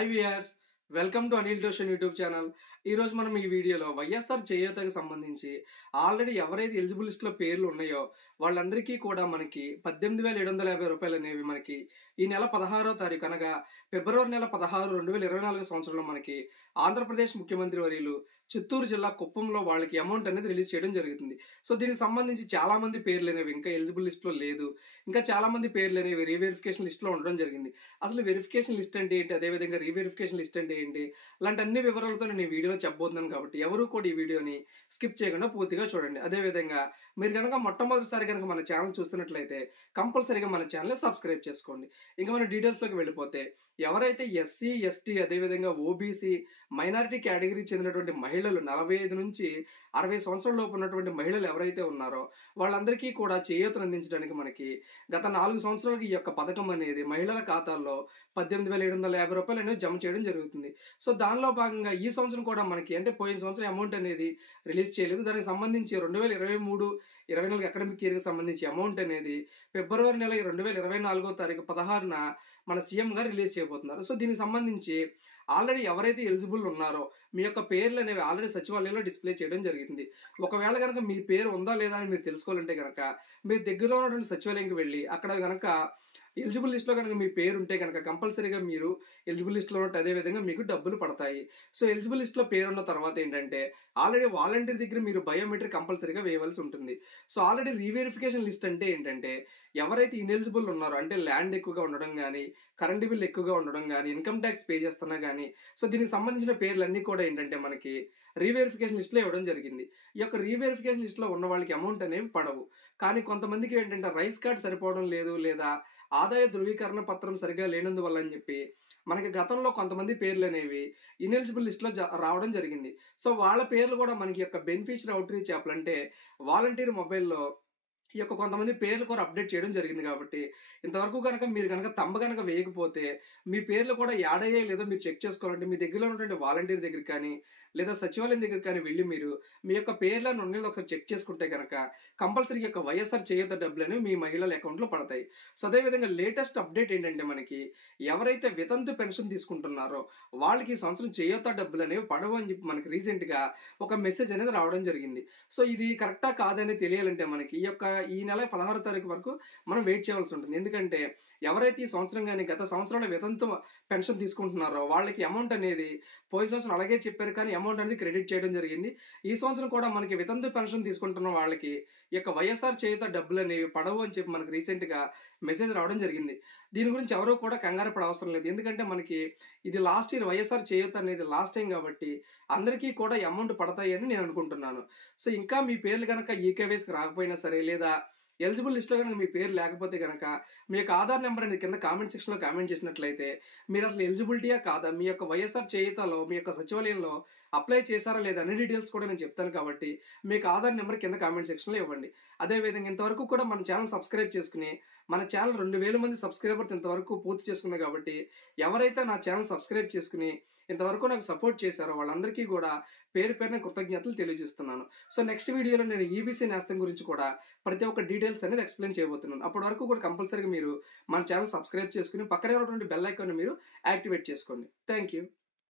Hi viewers, welcome to Anil tuition YouTube channel. ఈరోజు మనం ఈ వీడియోలో వైఎస్ఆర్ చేయూతకు సంబంధించి ఆల్రెడీ ఎవరైతే ఎలిజిబుల్ లిస్ట్లో పేర్లు ఉన్నాయో వాళ్ళందరికీ కూడా మనకి 18,750 రూపాయలు అనేవి మనకి ఈ నెల 16వ తారీఖు అనగా ఫిబ్రవరి నెల 16, 2024 సంవత్సరంలో మనకి ఆంధ్రప్రదేశ్ ముఖ్యమంత్రి వర్యులు చిత్తూరు జిల్లా కుప్పంలో వాళ్ళకి అమౌంట్ అనేది రిలీజ్ చేయడం జరుగుతుంది. సో దీనికి సంబంధించి చాలా మంది పేర్లు అనేవి ఇంకా ఎలిజిబుల్ లిస్ట్లో లేదు, ఇంకా చాలా మంది పేర్లు అనేవి రీవెరిఫికేషన్ లిస్ట్లో ఉండడం జరిగింది. అసలు వెరిఫికేషన్ లిస్ట్ అంటే ఏంటి, అదేవిధంగా రీవెరిఫికేషన్ లిస్ట్ అంటే ఏంటి, అలాంటి అన్ని వివరాలతో నేను ఈ వీడియోలో చెప్పబోతున్నాను. కాబట్టి ఎవరు కూడా ఈ వీడియోని స్కిప్ చేయకుండా పూర్తిగా చూడండి. అదేవిధంగా మీరు కనుక మొట్టమొదటిసారి కనుక మన ఛానల్ చూస్తున్నట్లయితే కంపల్సరీగా మన ఛానల్ సబ్స్క్రైబ్ చేసుకోండి. ఇంకా మన డీటెయిల్స్లోకి వెళ్ళిపోతే ఎవరైతే ఎస్సీ, ఎస్టీ, అదేవిధంగా ఓబీసీ, మైనారిటీ కేటగిరీ చెందినటువంటి మహిళలు 45 నుంచి 60 సంవత్సరాల లోపు ఉన్నటువంటి మహిళలు ఎవరైతే ఉన్నారో వాళ్ళందరికీ కూడా చేయూతను అందించడానికి మనకి గత 4 సంవత్సరాలకి ఈ యొక్క పథకం అనేది మహిళల ఖాతాల్లో 18,750 రూపాయలు అనేవి జమ చేయడం జరుగుతుంది. సో దానిలో భాగంగా ఈ సంవత్సరం కూడా మనకి అంటే పోయిన సంవత్సరం అమౌంట్ అనేది రిలీజ్ చేయలేదు. దానికి సంబంధించి 2023-24 అకాడమిక్ ఇయర్కి సంబంధించి అమౌంట్ అనేది ఫిబ్రవరి నెల 2024వ తారీఖు 16న మన సీఎం గారు రిలీజ్ చేయబోతున్నారు. సో దీనికి సంబంధించి ఆల్రెడీ ఎవరైతే ఎలిజిబుల్ ఉన్నారో మీ యొక్క పేర్లు అనేవి ఆల్రెడీ సచివాలయంలో డిస్ప్లే చేయడం జరిగింది. ఒకవేళ కనుక మీ పేరు ఉందా లేదా అని మీరు తెలుసుకోవాలంటే కనుక మీరు దగ్గరలో ఉన్నటువంటి సచివాలయంకి వెళ్ళి అక్కడ కనుక ఎలిజిబుల్ లిస్ట్లో కనుక మీ పేరు ఉంటే కనుక కంపల్సరీగా మీరు ఎలిజిబుల్ లిస్ట్లో ఉంటే అదేవిధంగా మీకు డబ్బులు పడతాయి. సో ఎలిజిబుల్ లిస్ట్లో పేరు ఉన్న తర్వాత ఏంటంటే ఆల్రెడీ వాలంటీర్ దగ్గర మీరు బయోమెట్రిక్ కంపల్సరీగా వేయవలసి ఉంటుంది. సో ఆల్రెడీ రీవెరిఫికేషన్ లిస్ట్ అంటే ఏంటంటే ఎవరైతే ఇనెలిజిబుల్ ఉన్నారో అంటే ల్యాండ్ ఎక్కువగా ఉండడం కానీ, కరెంట్ బిల్ ఎక్కువగా ఉండడం కానీ, ఇన్కమ్ ట్యాక్స్ పే చేస్తున్నా కానీ, సో దీనికి సంబంధించిన పేర్లన్నీ కూడా ఏంటంటే మనకి రీవెరిఫికేషన్ లిస్ట్లో ఇవ్వడం జరిగింది. ఈ యొక్క రీవెరిఫికేషన్ లిస్ట్లో ఉన్న వాళ్ళకి అమౌంట్ అనేవి పడవు. కానీ కొంతమందికి ఏంటంటే రైస్ కార్డ్ సరిపోవడం లేదు, లేదా ఆదాయ ధృవీకరణ పత్రం సరిగా లేనందువల్ల అని చెప్పి మనకి గతంలో కొంతమంది పేర్లు అనేవి ఇనెలిజిబుల్ లిస్ట్లో రావడం జరిగింది. సో వాళ్ళ పేర్లు కూడా మనకి యొక్క బెనిఫిషియరీ అవుట్రీచ్ యాప్లు అంటే వాలంటీర్ మొబైల్లో ఈ యొక్క కొంతమంది పేర్లు కూడా అప్డేట్ చేయడం జరిగింది. కాబట్టి ఇంతవరకు కనుక మీరు కనుక కనుక వేయకపోతే మీ పేర్లు కూడా యాడ్ అయ్యే లేదో మీరు చెక్ చేసుకోవాలంటే మీ దగ్గరలో ఉన్నటువంటి వాలంటీర్ దగ్గర కానీ లేదా సచివాలయం దగ్గర కానీ వెళ్ళి మీరు మీ యొక్క పేర్లను ఉండేది ఒకసారి చెక్ చేసుకుంటే కనుక కంపల్సరీ యొక్క వైఎస్ఆర్ చేయూత డబ్బులు అనేవి మీ మహిళల అకౌంట్లో పడతాయి. సో అదేవిధంగా లేటెస్ట్ అప్డేట్ ఏంటంటే మనకి ఎవరైతే వితంతు పెన్షన్ తీసుకుంటున్నారో వాళ్ళకి ఈ సంవత్సరం చేయూత డబ్బులు అనేవి పడవు అని చెప్పి మనకి రీసెంట్గా ఒక మెసేజ్ అనేది రావడం జరిగింది. సో ఇది కరెక్టా కాదని తెలియాలంటే మనకి ఈ నెల 16వ తారీఖు వరకు మనం వెయిట్ చేయాల్సి ఉంటుంది. ఎందుకంటే ఎవరైతే ఈ సంవత్సరం కానీ గత సంవత్సరాల వితంతు పెన్షన్ తీసుకుంటున్నారో వాళ్ళకి అమౌంట్ అనేది పోయిన సంవత్సరం అలాగే చెప్పారు, కానీ అమౌంట్ అనేది క్రెడిట్ చేయడం జరిగింది. ఈ సంవత్సరం కూడా మనకి వితంతు పెన్షన్ తీసుకుంటున్న వాళ్ళకి ఈ యొక్క వైఎస్ఆర్ చేయూత డబ్బులు అనేవి పడవు అని చెప్పి మనకి రీసెంట్గా మెసేజ్ రావడం జరిగింది. దీని గురించి ఎవరూ కూడా కంగారు పడవసరం లేదు. ఎందుకంటే మనకి ఇది లాస్ట్ ఇయర్ వైఎస్ఆర్ చేయూత అనేది లాస్ట్ టైం కాబట్టి అందరికీ కూడా అమౌంట్ పడతాయి అని నేను అనుకుంటున్నాను. సో ఇంకా మీ పేర్లు కనుక ఈకేవైసీకి రాకపోయినా సరే లేదా ఎలిజిబుల్ లిస్ట్లో కనుక మీ పేరు లేకపోతే కనుక మీ యొక్క ఆధార్ నెంబర్ అనేది కింద కామెంట్ సెక్షన్లో కామెంట్ చేసినట్లయితే మీరు అసలు ఎలిజిబిలిటీయా కాదా, మీ యొక్క వైఎస్ఆర్ చేయూతలో మీ యొక్క సచివాలయంలో అప్లై చేశారా లేదా అన్ని డీటెయిల్స్ కూడా నేను చెప్తాను. కాబట్టి మీకు ఆధార్ నెంబర్ కింద కామెంట్ సెక్షన్లో ఇవ్వండి. అదేవిధంగా ఇంతవరకు కూడా మన ఛానల్ సబ్స్క్రైబ్ చేసుకుని మన ఛానల్ 2,000 మంది సబ్స్క్రైబర్స్ ఇంతవరకు పూర్తి చేసుకుంది. కాబట్టి ఎవరైతే నా ఛానల్ సబ్స్క్రైబ్ చేసుకుని ఇంతవరకు నాకు సపోర్ట్ చేశారో వాళ్ళందరికీ కూడా పేరు పేరున కృతజ్ఞతలు తెలియజేస్తున్నాను. సో నెక్స్ట్ వీడియోలో నేను ఈబీసీ నేస్తం గురించి కూడా ప్రతి ఒక్క డీటెయిల్స్ అనేది ఎక్స్ప్లెయిన్ చేయబోతున్నాను. అప్పటి వరకు కూడా కంపల్సరీగా మీరు మన ఛానల్ సబ్స్క్రైబ్ చేసుకుని పక్కనే ఉన్నటువంటి బెల్ ఐకాన్ మీరు యాక్టివేట్ చేసుకోండి. Thank you.